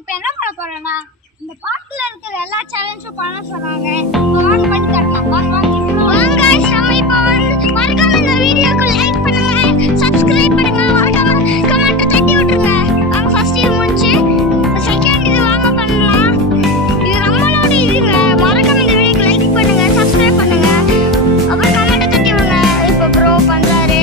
இப்போ என்ன பண்ண போறேன்னா இந்த பாட்டுல இருக்கிற எல்லா சேலஞ்சும் பண்ண சொன்னாங்க. வாங்க பண்ணி தரலாம். வாங்க நம்ம இப்போ வந்து மறக்காம இந்த வீடியோக்கு லைக் பண்ணுங்க, சப்ஸ்கிரைப் பண்ணுங்க, மறக்காம கமெண்ட் தட்டி விட்டுருங்க. வாங்க ஃபர்ஸ்ட் இது முடிச்சு செகண்ட் இது வாங்க பண்ணலாம். இது நம்மளோட இதுங்க. மறக்காம இந்த வீடியோக்கு லைக் பண்ணுங்க, சப்ஸ்கிரைப் பண்ணுங்க, அப்புறம் கமெண்ட் தட்டி விடுங்க. இப்போ ப்ரோ பண்றாரு.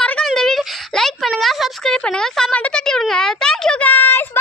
மறக்காம இந்த வீடியோ லைக் பண்ணுங்க, சப்ஸ்கிரைப் பண்ணுங்க, கமெண்ட் தட்டி விடுங்க. Thank you guys.